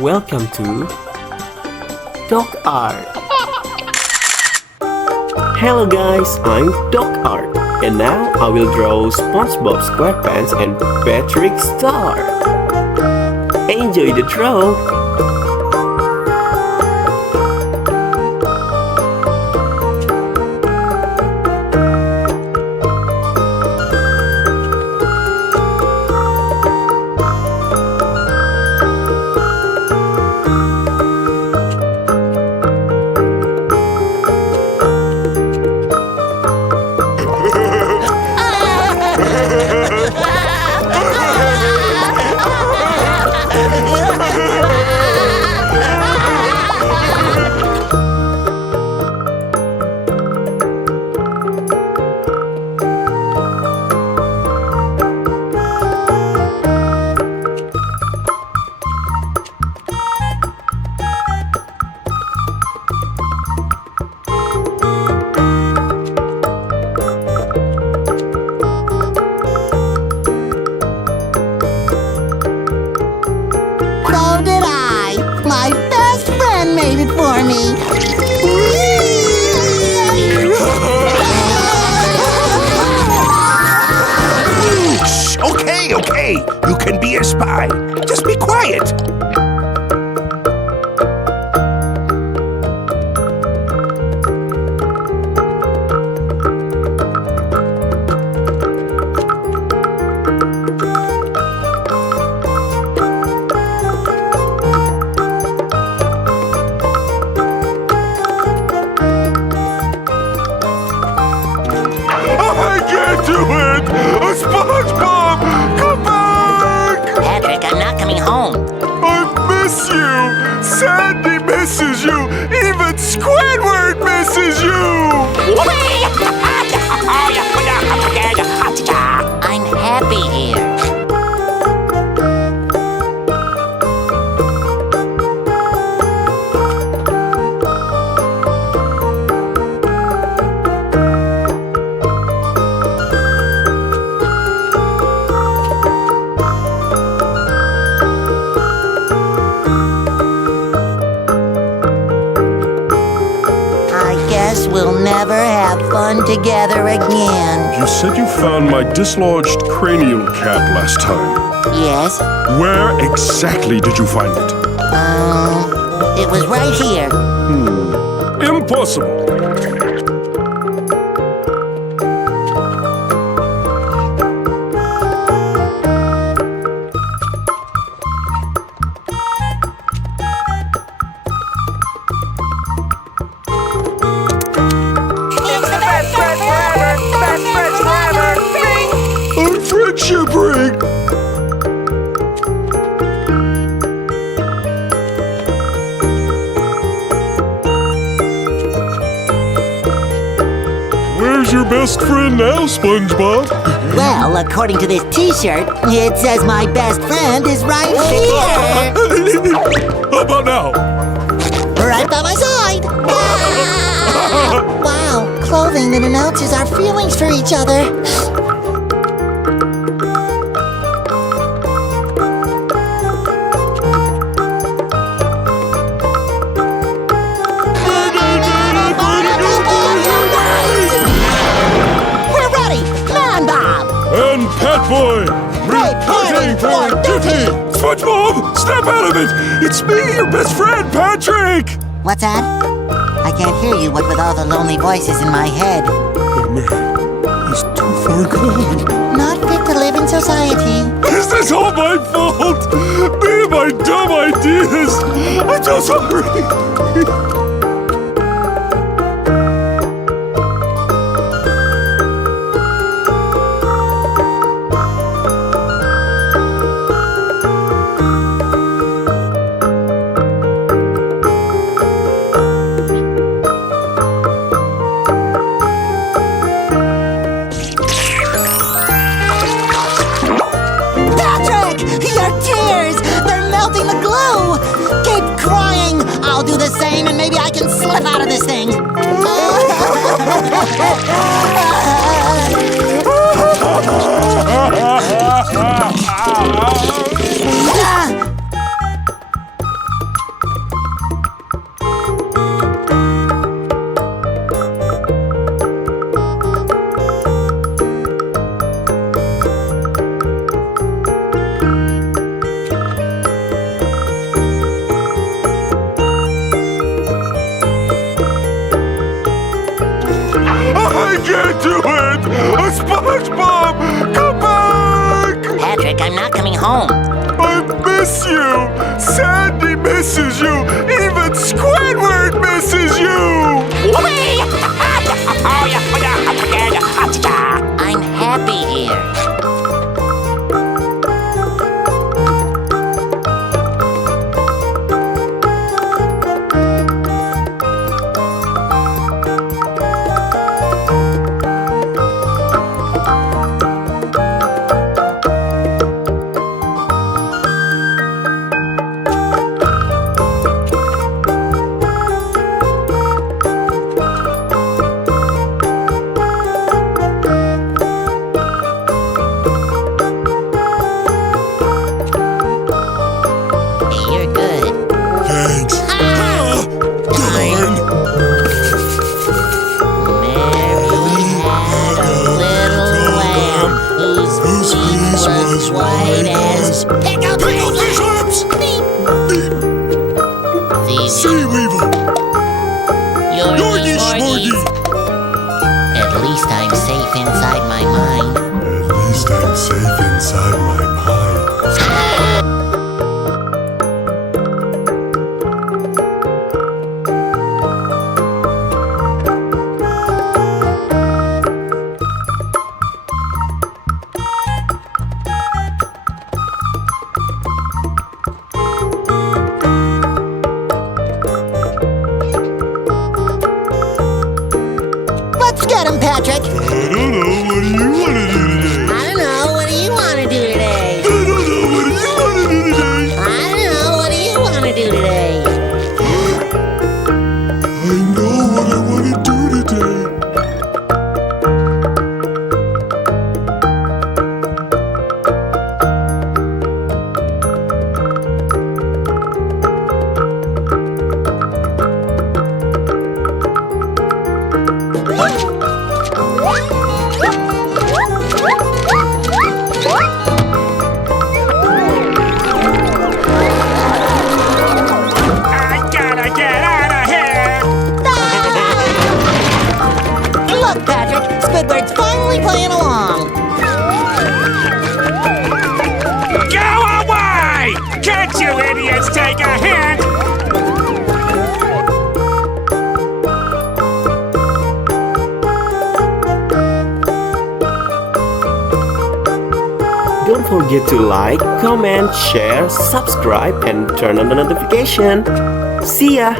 welcome to DocArt. Hello guys, I'm DocArt, and now I will draw Spongebob Squarepants and Patrick Star. Enjoy the draw! My best friend made it for me. Shh, okay. You can be a spy. Just be quiet. SpongeBob! Come back! Patrick, I'm not coming home. I miss you! Sandy misses you! Even Squidward misses you! I'm happy here. We'll never have fun together again. You said you found my dislodged cranial cap last time. Yes? Where exactly did you find it? It was right here. Impossible. Friendship ring! Where's your best friend now, SpongeBob? Well, according to this t-shirt, it says my best friend is right here. How about now? Right by my side. Wow, clothing that announces our feelings for each other. And Pat Boy, reporting for duty! SpongeBob, snap out of it! It's me, your best friend, Patrick! What's that? I can't hear you, what with all the lonely voices in my head. Oh man, he's too far gone. Not fit to live in society. Is this all my fault? Me and my dumb ideas! I'm so sorry! I'll do the same and maybe I can slip out of this thing. home. I miss you! Sandy misses you! Even Squidward misses you! I'm happy here. You're good. Thanks. Darn! Mary had a little lamb whose fleece was white as Pickle-fish lips! Sea weevil! Yorgie Yorgie Shmorgie. At least I'm safe inside my mind. At least I'm safe inside my mind. Let's get him, Patrick. I don't know, what do you want to do today? I don't know. What do you want to do today? I don't know, what do you want to do today? I don't know. What do you want to do today? I know what I want to do today. I gotta get out of here! Look, Patrick. Squidward's finally playing along. Go away! Can't you idiots take a hint? Don't forget to like, comment, share, subscribe, and turn on the notification. See ya!